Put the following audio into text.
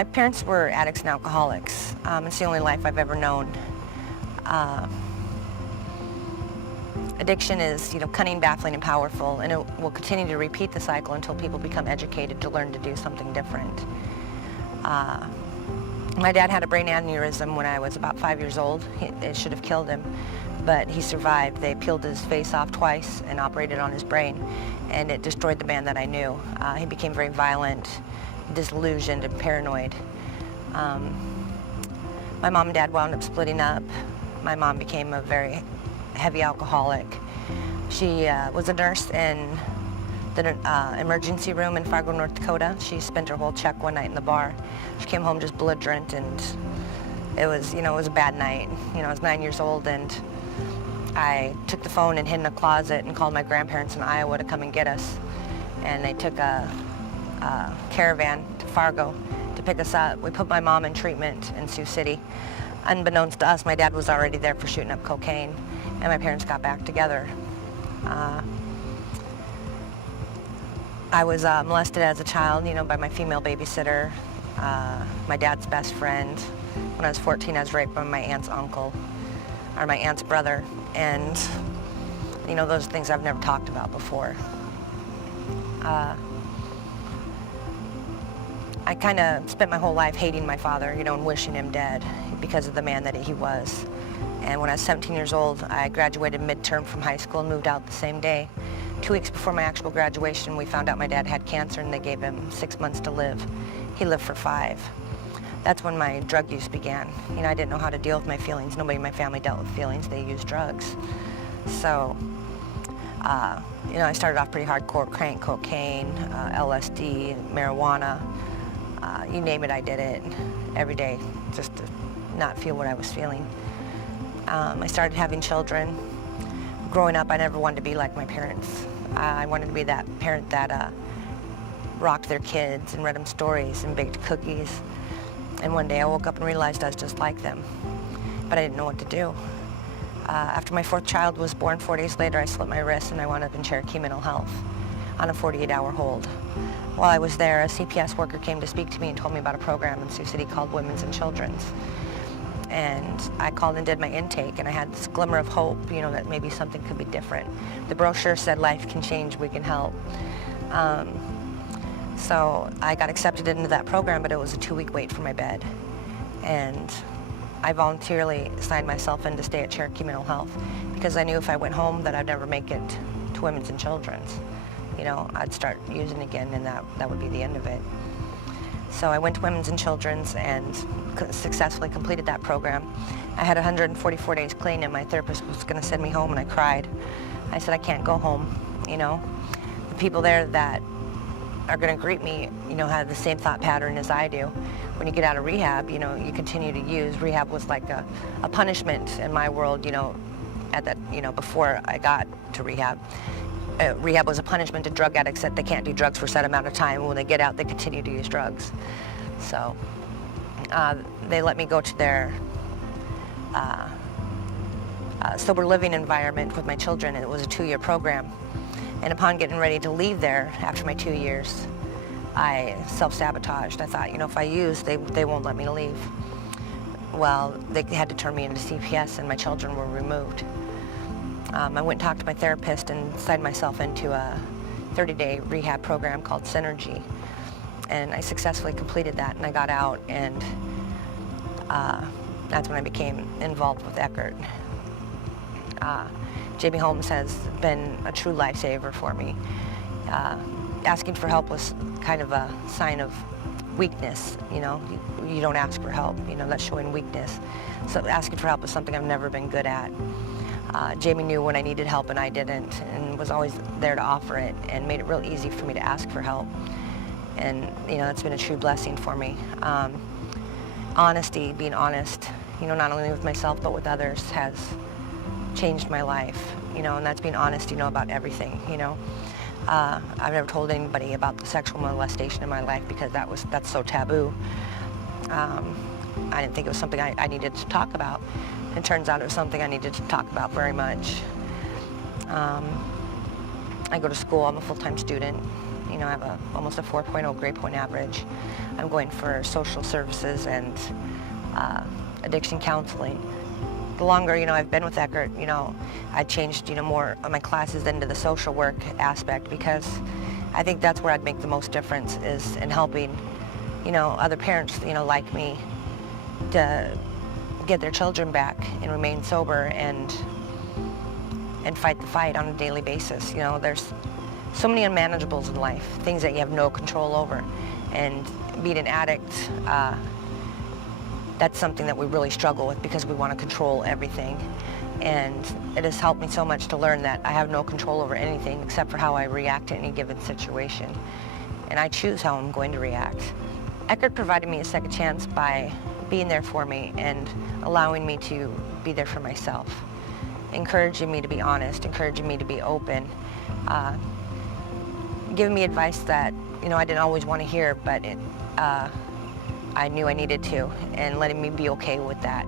My parents were addicts and alcoholics. It's the only life I've ever known. Addiction is, cunning, baffling, and powerful, and it will continue to repeat the cycle until people become educated to learn to do something different. My dad had a brain aneurysm when I was about 5 years old. It should have killed him, but he survived. They peeled his face off twice and operated on his brain, and it destroyed the man that I knew. He became very violent, disillusioned, and paranoid. My mom and dad wound up splitting up. My mom became a very heavy alcoholic. She was a nurse in the emergency room in Fargo, North Dakota. She spent her whole check one night in the bar. She came home just belligerent, and it was a bad night. I was 9 years old, and I took the phone and hid in a closet and called my grandparents in Iowa to come and get us. And they took a caravan to Fargo to pick us up. We put my mom in treatment in Sioux City. Unbeknownst to us, my dad was already there for shooting up cocaine, and my parents got back together. I was molested as a child, by my female babysitter, my dad's best friend. When I was 14, I was raped by my aunt's uncle, or my aunt's brother, and, those are things I've never talked about before. I kind of spent my whole life hating my father, and wishing him dead because of the man that he was. And when I was 17 years old, I graduated midterm from high school and moved out the same day. 2 weeks before my actual graduation, we found out my dad had cancer, and they gave him 6 months to live. He lived for 5. That's when my drug use began. I didn't know how to deal with my feelings. Nobody in my family dealt with feelings. They used drugs. So, I started off pretty hardcore: crank, cocaine, LSD, marijuana. You name it, I did it every day just to not feel what I was feeling. I started having children. Growing up, I never wanted to be like my parents. I wanted to be that parent that rocked their kids and read them stories and baked cookies. And one day I woke up and realized I was just like them, but I didn't know what to do. After my 4th child was born, 4 days later, I slit my wrist and I wound up in Cherokee Mental Health on a 48-hour hold. While I was there, a CPS worker came to speak to me and told me about a program in Sioux City called Women's and Children's. And I called and did my intake, and I had this glimmer of hope, that maybe something could be different. The brochure said, "Life can change, we can help." So I got accepted into that program, but it was a 2-week wait for my bed. And I voluntarily signed myself in to stay at Cherokee Mental Health because I knew if I went home that I'd never make it to Women's and Children's. I'd start using again, and that would be the end of it. So I went to Women's and Children's and successfully completed that program. I had 144 days clean, and my therapist was going to send me home, and I cried. I said, I can't go home. The people there that are going to greet me, have the same thought pattern as I do. When you get out of rehab, you continue to use. Rehab was like a punishment in my world, at that, before I got to rehab. Rehab was a punishment to drug addicts that they can't do drugs for a set amount of time. When they get out, they continue to use drugs. So they let me go to their sober living environment with my children, and it was a 2-year program. And upon getting ready to leave there after my 2 years, I self-sabotaged. I thought, if I use, they won't let me leave. Well, they had to turn me into CPS, and my children were removed. I went and talked to my therapist and signed myself into a 30-day rehab program called Synergy. And I successfully completed that, and I got out, and that's when I became involved with Eckerd. Jamie Holmes has been a true lifesaver for me. Asking for help was kind of a sign of weakness, you don't ask for help, that's showing weakness. So asking for help is something I've never been good at. Jamie knew when I needed help and I didn't, and was always there to offer it, and made it real easy for me to ask for help. And that's been a true blessing for me. Honesty, being honest, not only with myself but with others, has changed my life, and that's being honest, about everything, I've never told anybody about the sexual molestation in my life because that's so taboo. I didn't think it was something I needed to talk about. It turns out it was something I needed to talk about very much. I go to school. I'm a full-time student. You know, I have almost a 4.0 grade point average. I'm going for social services and addiction counseling. The longer, I've been with Eckerd, I changed, more of my classes into the social work aspect, because I think that's where I'd make the most difference, is in helping, other parents, like me, to get their children back and remain sober and fight the fight on a daily basis. There's so many unmanageables in life, things that you have no control over. And being an addict, that's something that we really struggle with, because we want to control everything. And it has helped me so much to learn that I have no control over anything except for how I react to any given situation. And I choose how I'm going to react. Eckerd provided me a second chance by being there for me and allowing me to be there for myself, encouraging me to be honest, encouraging me to be open, giving me advice that, I didn't always want to hear, but I knew I needed to, and letting me be okay with that.